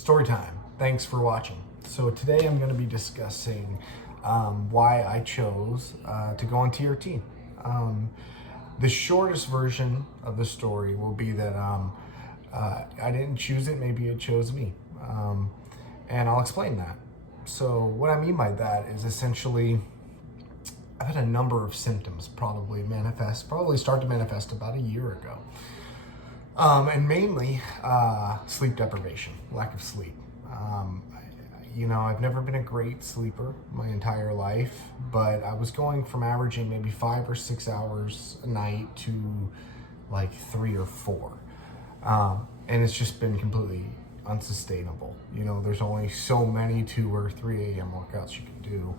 Story time. Thanks for watching. So today I'm going to be discussing why I chose to go on TRT. The shortest version of the story will be that I didn't choose it, maybe it chose me. And I'll explain that. So what I mean by that is essentially I've had a number of symptoms probably start to manifest about a year ago. And mainly sleep deprivation, lack of sleep. I've never been a great sleeper my entire life, but I was going from averaging maybe 5 or 6 hours a night to like 3 or 4. And it's just been completely unsustainable. There's only so many 2 or 3 a.m. workouts you can do.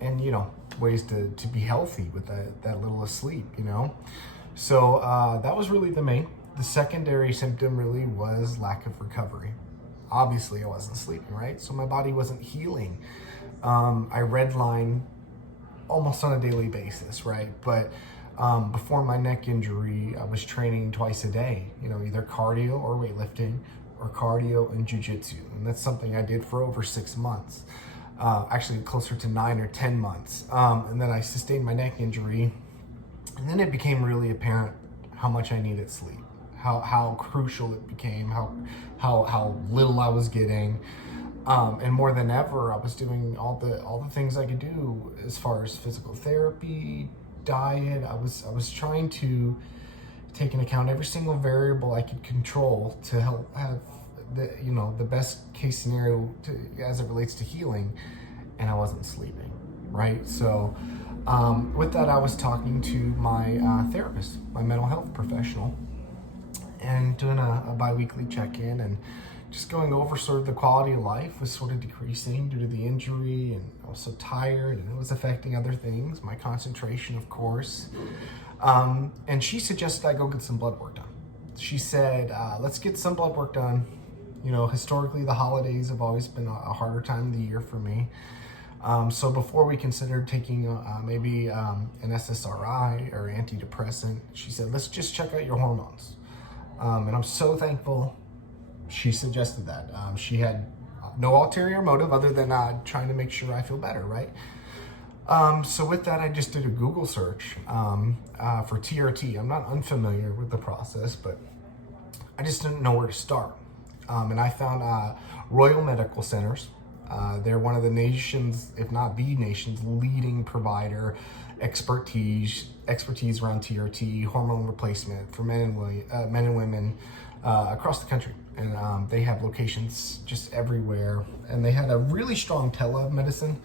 And ways to be healthy with that little of sleep, So that was really the main. The secondary symptom really was lack of recovery. Obviously, I wasn't sleeping, right? So my body wasn't healing. I redline almost on a daily basis, right? But before my neck injury, I was training twice a day, either cardio or weightlifting or cardio and jiu-jitsu. And that's something I did for over 6 months. Actually closer to 9 or 10 months. And then I sustained my neck injury. And then it became really apparent how much I needed sleep, how crucial it became, how little I was getting. And more than ever, I was doing all the things I could do as far as physical therapy, diet. I was trying to take into account every single variable I could control to help have the best case scenario as it relates to healing, and I wasn't sleeping, right? So with that, I was talking to my therapist, my mental health professional, and doing a bi-weekly check-in and just going over sort of the quality of life was sort of decreasing due to the injury, and I was so tired, and it was affecting other things, my concentration, of course. And she suggested I go get some blood work done. She said, let's get some blood work done. Historically, the holidays have always been a harder time of the year for me. So before we considered taking maybe an SSRI or antidepressant, she said, let's just check out your hormones. And I'm so thankful she suggested that. She had no ulterior motive other than trying to make sure I feel better, right? So with that, I just did a Google search for TRT. I'm not unfamiliar with the process, but I just didn't know where to start. And I found Royal Medical Centers. They're one of the nation's, if not the nation's, leading provider expertise around TRT, hormone replacement for men and women across the country. And they have locations just everywhere. And they had a really strong telemedicine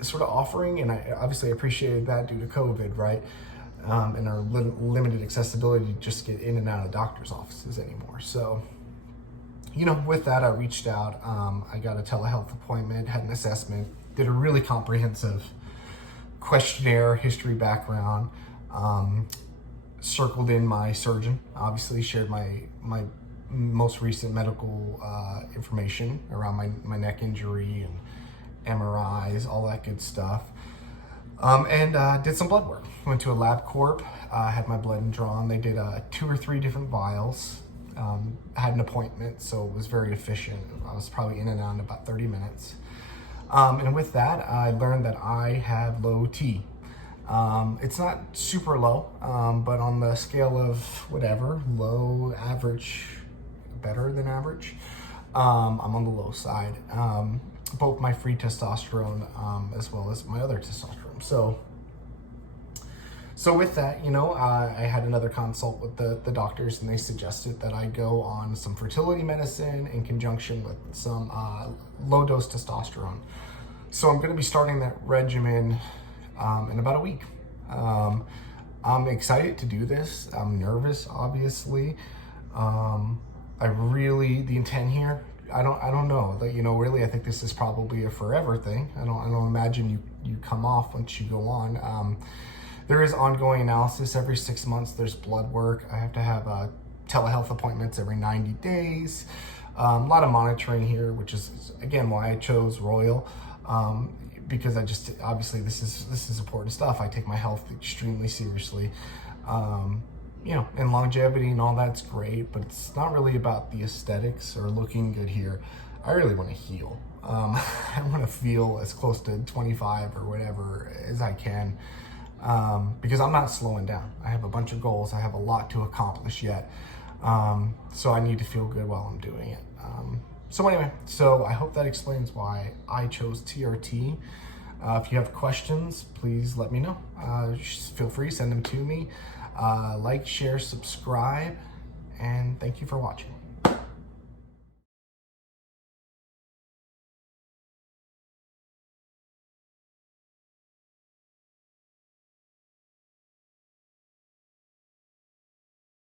sort of offering, and I obviously appreciated that due to COVID, right? And our limited accessibility to just get in and out of doctor's offices anymore. So with that, I reached out. I got a telehealth appointment, had an assessment, did a really comprehensive questionnaire, history, background, circled in my surgeon, obviously shared my most recent medical information around my neck injury and MRIs, all that good stuff. And did some blood work. Went to a LabCorp, had my blood drawn. They did 2 or 3 different vials. Had an appointment, so it was very efficient. I was probably in and out in about 30 minutes. And with that, I learned that I have low T. It's not super low, but on the scale of whatever, low, average, better than average, I'm on the low side. Both my free testosterone as well as my other testosterone. So with that, I had another consult with the doctors, and they suggested that I go on some fertility medicine in conjunction with some low-dose testosterone. So I'm going to be starting that regimen in about a week. I'm excited to do this. I'm nervous, obviously. The intent here, I don't know. Really, I think this is probably a forever thing. I don't imagine you come off once you go on. There is ongoing analysis every 6 months. There's blood work. I have to have telehealth appointments every 90 days. A lot of monitoring here, which is again why I chose Royal, because obviously this is important stuff. I take my health extremely seriously. and longevity and all that's great, but it's not really about the aesthetics or looking good here. I really want to heal. I want to feel as close to 25 or whatever as I can, because I'm not slowing down. I have a bunch of goals. I have a lot to accomplish yet. So I need to feel good while I'm doing it. So anyway, I hope that explains why I chose TRT. If you have questions, please let me know. Feel free, send them to me. Like, share, subscribe, and thank you for watching.